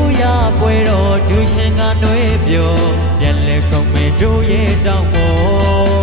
စိုးရပွဲတော်ဒူရှင်ကနှွဲပြောပြန်လဲခုံမင်းတို့ရဲ့တောင်းပေါ်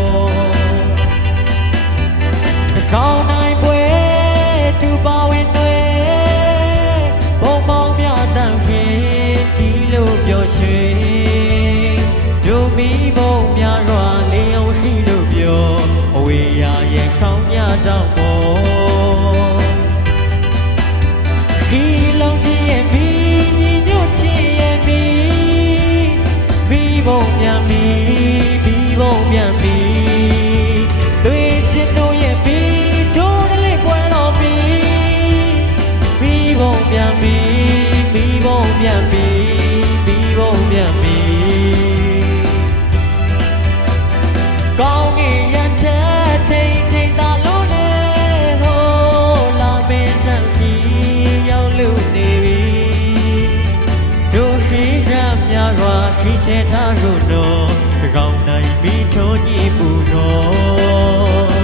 ဝါရှိချေထားလို့တော့ရောင်နိုင်မိထုံးကြီးပူတော့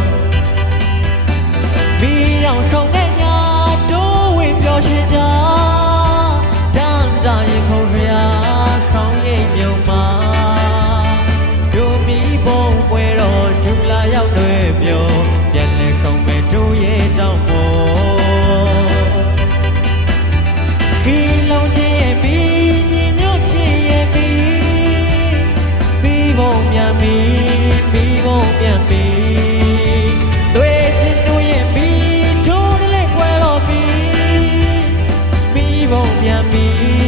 မိအောင်ဆုံး ကုန်ပြန်ပြီ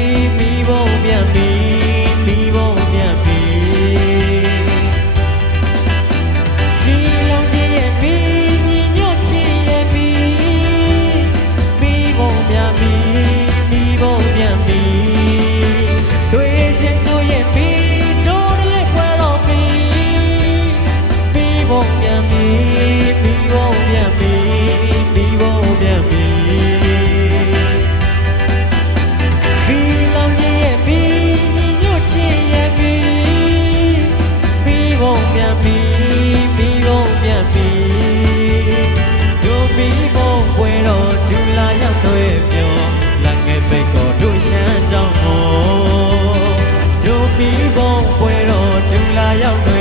ရောက်